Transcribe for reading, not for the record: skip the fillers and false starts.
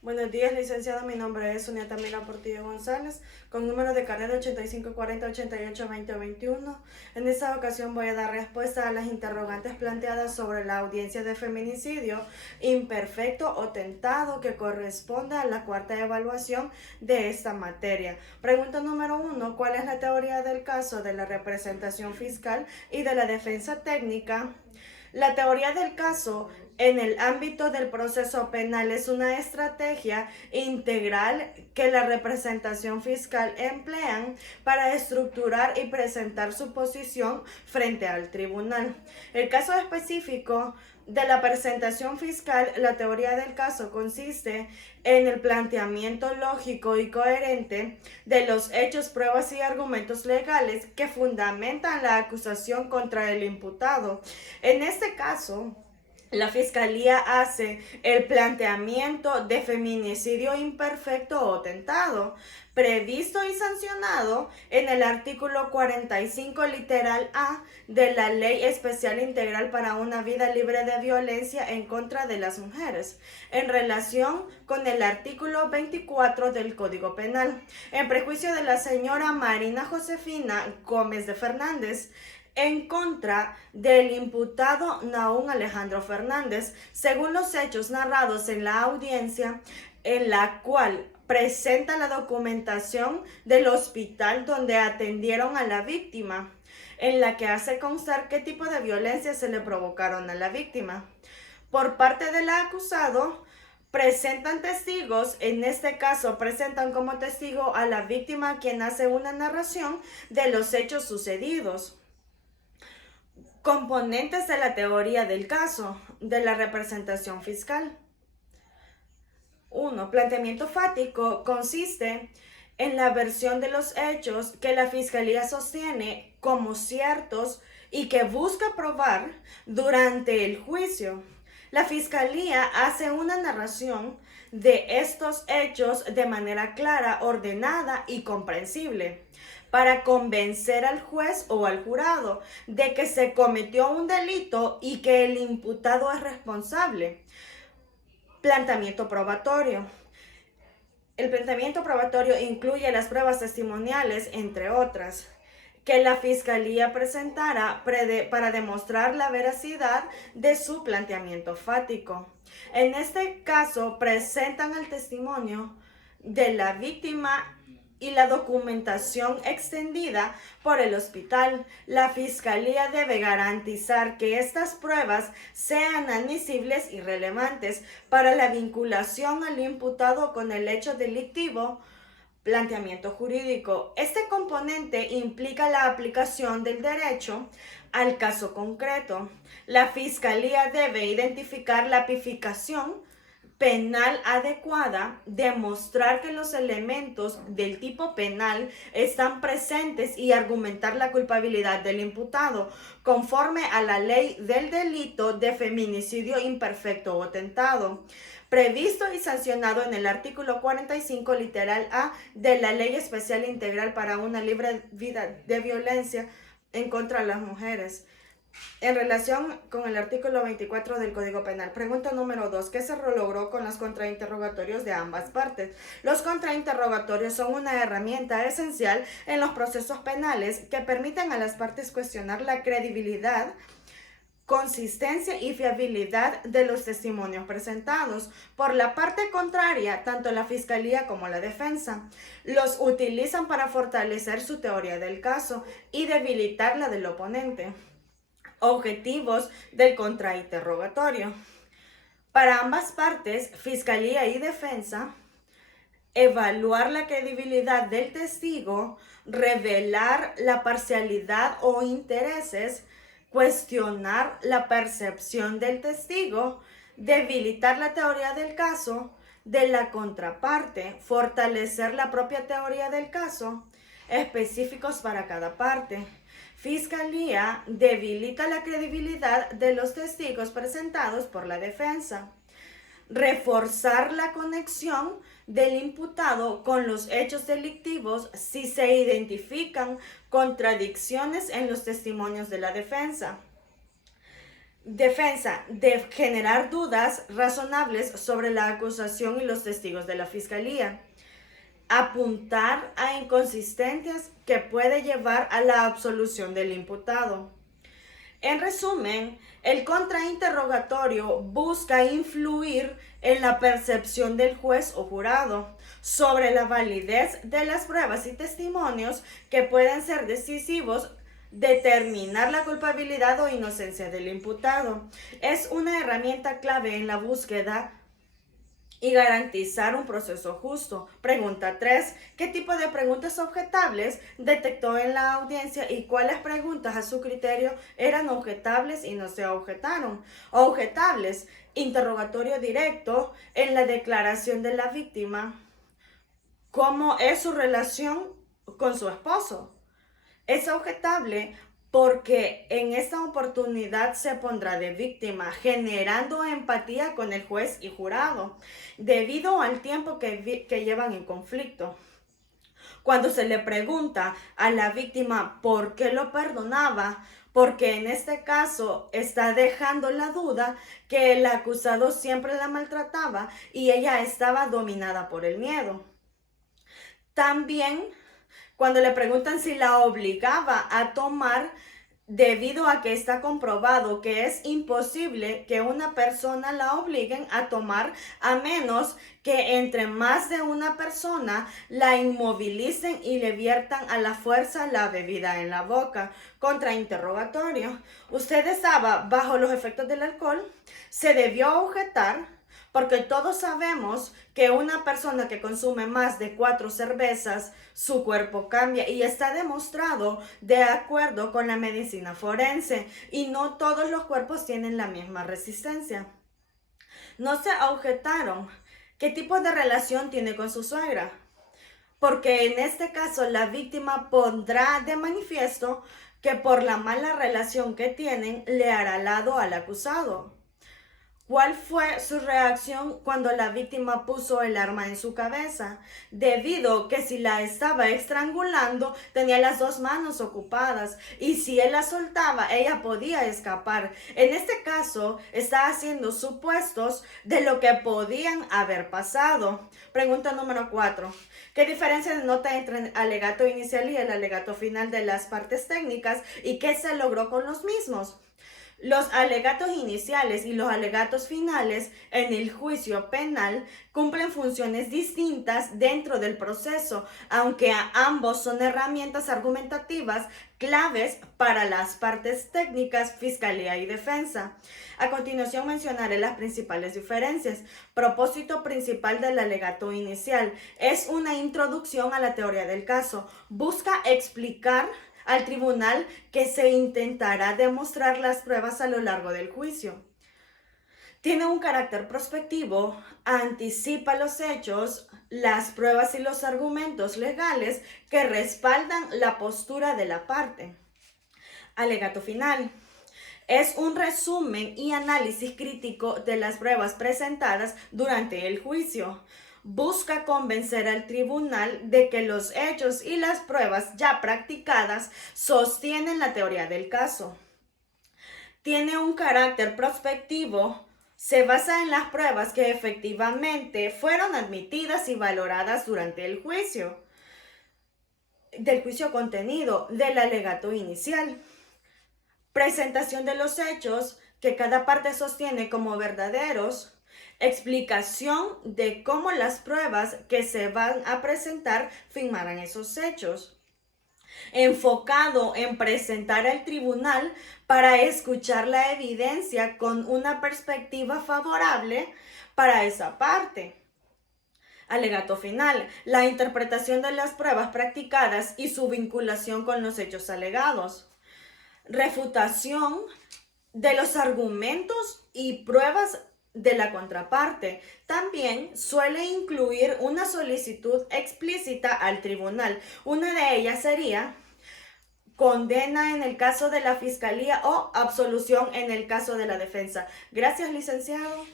Buenos días, licenciado. Mi nombre es Sonia Tamira Portillo González, con número de carrera 8540-88-2021. En esta ocasión voy a dar respuesta a las interrogantes planteadas sobre la audiencia de feminicidio imperfecto o tentado que corresponde a la cuarta evaluación de esta materia. Pregunta número 1. ¿Cuál es la teoría del caso de la representación fiscal y de la defensa técnica? La teoría del caso en el ámbito del proceso penal es una estrategia integral que la representación fiscal emplean para estructurar y presentar su posición frente al tribunal. El caso específico de la presentación fiscal, la teoría del caso consiste en el planteamiento lógico y coherente de los hechos, pruebas y argumentos legales que fundamentan la acusación contra el imputado. En este caso, la Fiscalía hace el planteamiento de feminicidio imperfecto o tentado, previsto y sancionado en el artículo 45 literal A de la Ley Especial Integral para una Vida Libre de Violencia en contra de las Mujeres, en relación con el artículo 24 del Código Penal, en prejuicio de la señora Marina Josefina Gómez de Fernández, en contra del imputado Nahum Alejandro Fernández, según los hechos narrados en la audiencia, en la cual presenta la documentación del hospital donde atendieron a la víctima, en la que hace constar qué tipo de violencia se le provocaron a la víctima. Por parte del acusado, presentan testigos, en este caso presentan como testigo a la víctima, quien hace una narración de los hechos sucedidos. Componentes de la teoría del caso, de la representación fiscal. 1. Planteamiento fático consiste en la versión de los hechos que la Fiscalía sostiene como ciertos y que busca probar durante el juicio. La Fiscalía hace una narración de estos hechos de manera clara, ordenada y comprensible, para convencer al juez o al jurado de que se cometió un delito y que el imputado es responsable. Planteamiento probatorio. El planteamiento probatorio incluye las pruebas testimoniales, entre otras, que la Fiscalía presentara para demostrar la veracidad de su planteamiento fático. En este caso, presentan el testimonio de la víctima y la documentación extendida por el hospital. La Fiscalía debe garantizar que estas pruebas sean admisibles y relevantes para la vinculación al imputado con el hecho delictivo. Planteamiento jurídico. Este componente implica la aplicación del derecho al caso concreto. La Fiscalía debe identificar la tipificación penal adecuada, demostrar que los elementos del tipo penal están presentes y argumentar la culpabilidad del imputado conforme a la ley del delito de feminicidio imperfecto o tentado, previsto y sancionado en el artículo 45 literal A de la Ley Especial Integral para una libre vida de violencia en contra de las mujeres. En relación con el artículo 24 del Código Penal, pregunta número 2. ¿Qué se logró con los contrainterrogatorios de ambas partes? Los contrainterrogatorios son una herramienta esencial en los procesos penales que permiten a las partes cuestionar la credibilidad, consistencia y fiabilidad de los testimonios presentados por la parte contraria, tanto la Fiscalía como la defensa. Los utilizan para fortalecer su teoría del caso y debilitar la del oponente. Objetivos del contrainterrogatorio. Para ambas partes, Fiscalía y Defensa, evaluar la credibilidad del testigo, revelar la parcialidad o intereses, cuestionar la percepción del testigo, debilitar la teoría del caso de la contraparte, fortalecer la propia teoría del caso, específicos para cada parte. Fiscalía debilita la credibilidad de los testigos presentados por la defensa. Reforzar la conexión del imputado con los hechos delictivos si se identifican contradicciones en los testimonios de la defensa. Defensa, de generar dudas razonables sobre la acusación y los testigos de la fiscalía. Apuntar a inconsistencias que puede llevar a la absolución del imputado. En resumen, el contrainterrogatorio busca influir en la percepción del juez o jurado sobre la validez de las pruebas y testimonios que pueden ser decisivos, determinar la culpabilidad o inocencia del imputado. Es una herramienta clave en la búsqueda y garantizar un proceso justo. Pregunta 3. ¿Qué tipo de preguntas objetables detectó en la audiencia y cuáles preguntas a su criterio eran objetables y no se objetaron? Objetables, interrogatorio directo en la declaración de la víctima. ¿Cómo es su relación con su esposo? Es objetable porque en esta oportunidad se pondrá de víctima, generando empatía con el juez y jurado, debido al tiempo que llevan en conflicto. Cuando se le pregunta a la víctima por qué lo perdonaba, porque en este caso está dejando la duda que el acusado siempre la maltrataba y ella estaba dominada por el miedo. También cuando le preguntan si la obligaba a tomar, debido a que está comprobado que es imposible que una persona la obliguen a tomar a menos que entre más de una persona la inmovilicen y le viertan a la fuerza la bebida en la boca. Contrainterrogatorio. ¿Usted estaba bajo los efectos del alcohol? Se debió objetar porque todos sabemos que una persona que consume más de 4 cervezas, su cuerpo cambia y está demostrado de acuerdo con la medicina forense y no todos los cuerpos tienen la misma resistencia. No se objetaron qué tipo de relación tiene con su suegra, porque en este caso la víctima pondrá de manifiesto que por la mala relación que tienen le hará lado al acusado. ¿Cuál fue su reacción cuando la víctima puso el arma en su cabeza? Debido que si la estaba estrangulando, tenía las 2 manos ocupadas y si él la soltaba, ella podía escapar. En este caso, está haciendo supuestos de lo que podían haber pasado. Pregunta número 4. ¿Qué diferencia denota entre el alegato inicial y el alegato final de las partes técnicas y qué se logró con los mismos? Los alegatos iniciales y los alegatos finales en el juicio penal cumplen funciones distintas dentro del proceso, aunque ambos son herramientas argumentativas claves para las partes técnicas, fiscalía y defensa. A continuación mencionaré las principales diferencias. Propósito principal del alegato inicial es una introducción a la teoría del caso. Busca explicar al tribunal que se intentará demostrar las pruebas a lo largo del juicio. Tiene un carácter prospectivo, anticipa los hechos, las pruebas y los argumentos legales que respaldan la postura de la parte. Alegato final. Es un resumen y análisis crítico de las pruebas presentadas durante el juicio. Busca convencer al tribunal de que los hechos y las pruebas ya practicadas sostienen la teoría del caso. Tiene un carácter prospectivo, se basa en las pruebas que efectivamente fueron admitidas y valoradas durante el juicio, del juicio contenido del alegato inicial. Presentación de los hechos que cada parte sostiene como verdaderos. Explicación de cómo las pruebas que se van a presentar firmarán esos hechos. Enfocado en presentar al tribunal para escuchar la evidencia con una perspectiva favorable para esa parte. Alegato final. La interpretación de las pruebas practicadas y su vinculación con los hechos alegados. Refutación de los argumentos y pruebas de la contraparte. También suele incluir una solicitud explícita al tribunal. Una de ellas sería condena en el caso de la fiscalía o absolución en el caso de la defensa. Gracias, licenciado.